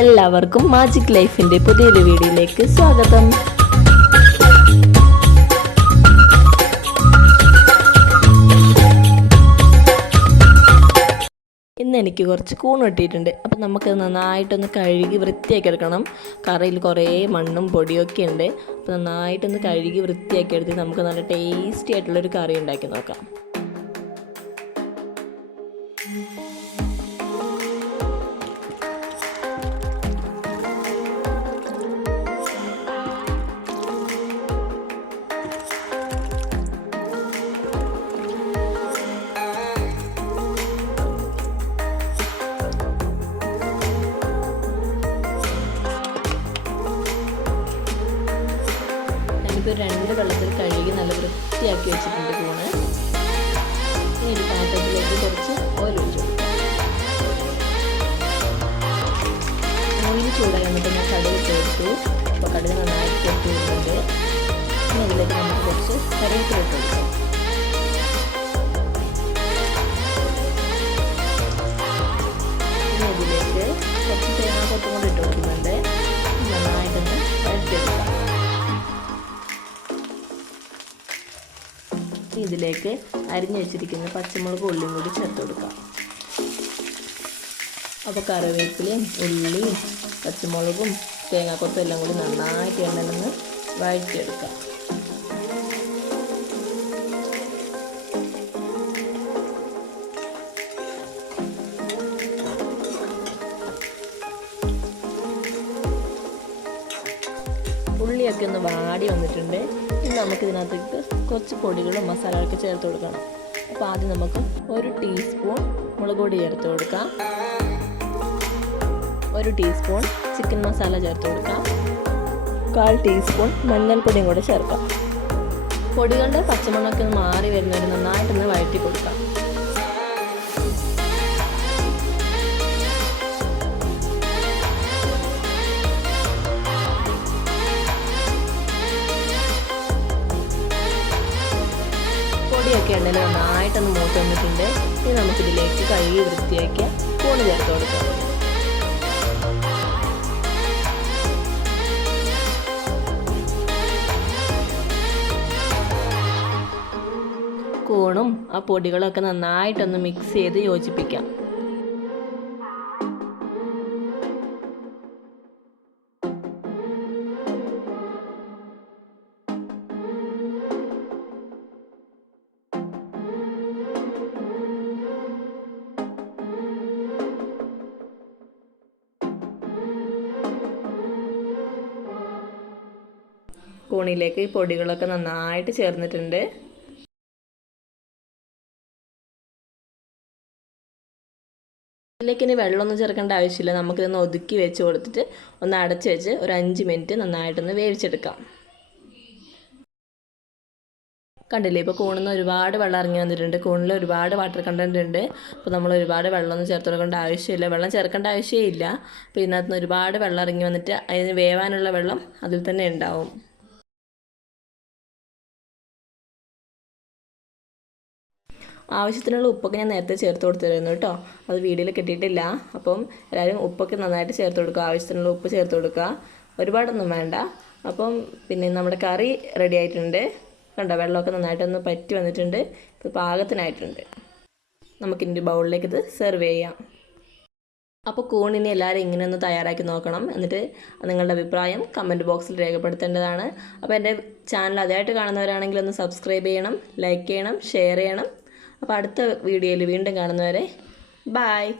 എല്ലാവർക്കും മാജിക് ലൈഫിന്റെ പുതിയൊരു വീഡിയോയിലേക്ക് സ്വാഗതം. ഇന്ന് എനിക്ക് കുറച്ച് കൂൺ കിട്ടിയിട്ടുണ്ട് അപ്പം നമുക്കത് നന്നായിട്ടൊന്ന് കഴുകി വൃത്തിയാക്കി എടുക്കണം. കറിയിൽ കുറേ മണ്ണും പൊടിയൊക്കെ ഉണ്ട്. അപ്പം നന്നായിട്ടൊന്ന് കഴുകി വൃത്തിയാക്കി എടുത്ത് നമുക്ക് നല്ല ടേസ്റ്റി ആയിട്ടുള്ളൊരു കറി ഉണ്ടാക്കി നോക്കാം. ഞാനിപ്പോൾ രണ്ട് വെള്ളത്തിൽ കഴുകി നല്ല വൃത്തിയാക്കി വെച്ചിട്ടുണ്ട് കൂണ് ഇനി ഒരു പാത്രത്തിലേക്ക് കുറച്ച് ഓയിൽ ഒഴിച്ചു ഓയിൽ ചൂടായി വന്നിട്ട് ഞാൻ കടുക് ചേർത്തു അപ്പോൾ കടുക് നന്നായി ചേർത്ത് ഇനി അതിലേക്ക് നമുക്ക് കുറച്ച് കറിവേപ്പില ഇട്ട് ഇതിലേക്ക് അരിഞ്ഞു വെച്ചിരിക്കുന്ന പച്ചമുളക് ഉള്ളിയും കൂടി ചേർത്ത് കൊടുക്കാം. അപ്പോൾ കറിവേപ്പിലയും ഉള്ളിയും പച്ചമുളകും തേങ്ങാക്കൊത്തും എല്ലാം കൂടി നന്നായിട്ട് എണ്ണയിൽ വഴറ്റിയെടുക്കാം. ഉള്ളിയൊക്കെ ഒന്ന് വാടി വന്നിട്ടുണ്ട്. ഇനി നമുക്കിതിനകത്തേക്ക് കുറച്ച് പൊടികളും മസാലകളൊക്കെ ചേർത്ത് കൊടുക്കണം. അപ്പോൾ ആദ്യം നമുക്ക് ഒരു ടീസ്പൂൺ മുളക് പൊടി ചേർത്ത് കൊടുക്കാം. ഒരു ടീസ്പൂൺ ചിക്കൻ മസാല ചേർത്ത് കൊടുക്കാം. കാൽ ടീസ്പൂൺ മഞ്ഞൾപ്പൊടിയും കൂടെ ചേർക്കാം. പൊടികളുടെ പച്ചമുളകൊക്കെ ഒന്ന് മാറി വരുന്നവർ നന്നായിട്ടൊന്ന് വഴറ്റി കൊടുക്കാം. പൊടിയൊക്കെ ഉണ്ടെങ്കിൽ നന്നായിട്ടൊന്ന് മൂത്ത് വന്നിട്ടുണ്ട്. ഇനി നമുക്കിതിലേക്ക് കഴുകി വൃത്തിയാക്കിയ കൂണ് ചേർത്ത് കൊടുക്കാം. കൂണും ആ പൊടികളൊക്കെ നന്നായിട്ടൊന്ന് മിക്സ് ചെയ്ത് യോജിപ്പിക്കാം. കൂണിലേക്ക് ഈ പൊടികളൊക്കെ നന്നായിട്ട് ചേർന്നിട്ടുണ്ട്. ഇതിലേക്ക് ഇനി വെള്ളമൊന്നും ചേർക്കേണ്ട ആവശ്യമില്ല. നമുക്കിതൊന്ന് ഒതുക്കി വെച്ച് കൊടുത്തിട്ട് ഒന്ന് അടച്ച് വെച്ച് ഒരു അഞ്ച് മിനിറ്റ് നന്നായിട്ടൊന്ന് വേവിച്ചെടുക്കാം. കണ്ടില്ലേ? ഇപ്പോൾ കൂണിൽ നിന്ന് ഒരുപാട് വെള്ളം ഇറങ്ങി വന്നിട്ടുണ്ട്. കൂണിൽ ഒരുപാട് വാട്ടർ കണ്ടന്റ് ഉണ്ട്. അപ്പോൾ നമ്മൾ ഒരുപാട് വെള്ളമൊന്നും ചേർത്ത് കൊടുക്കേണ്ട ആവശ്യമില്ല. വെള്ളം ചേർക്കേണ്ട ആവശ്യമില്ല അപ്പോൾ ഇതിനകത്ത് നിന്ന് ഒരുപാട് വെള്ളം ഇറങ്ങി വന്നിട്ട് അതിന് വേവാനുള്ള വെള്ളം അതിൽ തന്നെ ഉണ്ടാവും. ആവശ്യത്തിനുള്ള ഉപ്പൊക്കെ ഞാൻ നേരത്തെ ചേർത്ത് കൊടുത്തിരുന്നു കേട്ടോ. അത് വീഡിയോയിൽ കിട്ടിയിട്ടില്ല. അപ്പം എല്ലാവരും ഉപ്പൊക്കെ നന്നായിട്ട് ചേർത്ത് കൊടുക്കുക. ആവശ്യത്തിനുള്ള ഉപ്പ് ചേർത്ത് കൊടുക്കുക. ഒരുപാടൊന്നും വേണ്ട. അപ്പം പിന്നെ നമ്മുടെ കറി റെഡി ആയിട്ടുണ്ട്. കണ്ടോ വെള്ളമൊക്കെ നന്നായിട്ടൊന്ന് പറ്റി വന്നിട്ടുണ്ട്. ഇപ്പോൾ പാകത്തിനായിട്ടുണ്ട്. നമുക്കിന്റെ ബൗളിലേക്ക് ഇത് സെർവ് ചെയ്യാം. അപ്പോൾ കൂണിനെ എല്ലാവരും ഇങ്ങനെ ഒന്ന് തയ്യാറാക്കി നോക്കണം. എന്നിട്ട് നിങ്ങളുടെ അഭിപ്രായം കമന്റ് ബോക്സിൽ രേഖപ്പെടുത്തേണ്ടതാണ്. അപ്പോൾ എന്റെ ചാനൽ അതായിട്ട് കാണുന്നവരാണെങ്കിൽ ഒന്ന് സബ്സ്ക്രൈബ് ചെയ്യണം ലൈക്ക് ചെയ്യണം ഷെയർ ചെയ്യണം. അപ്പോൾ അടുത്ത വീഡിയോയിൽ വീണ്ടും കാണുന്നവരെ ബായ്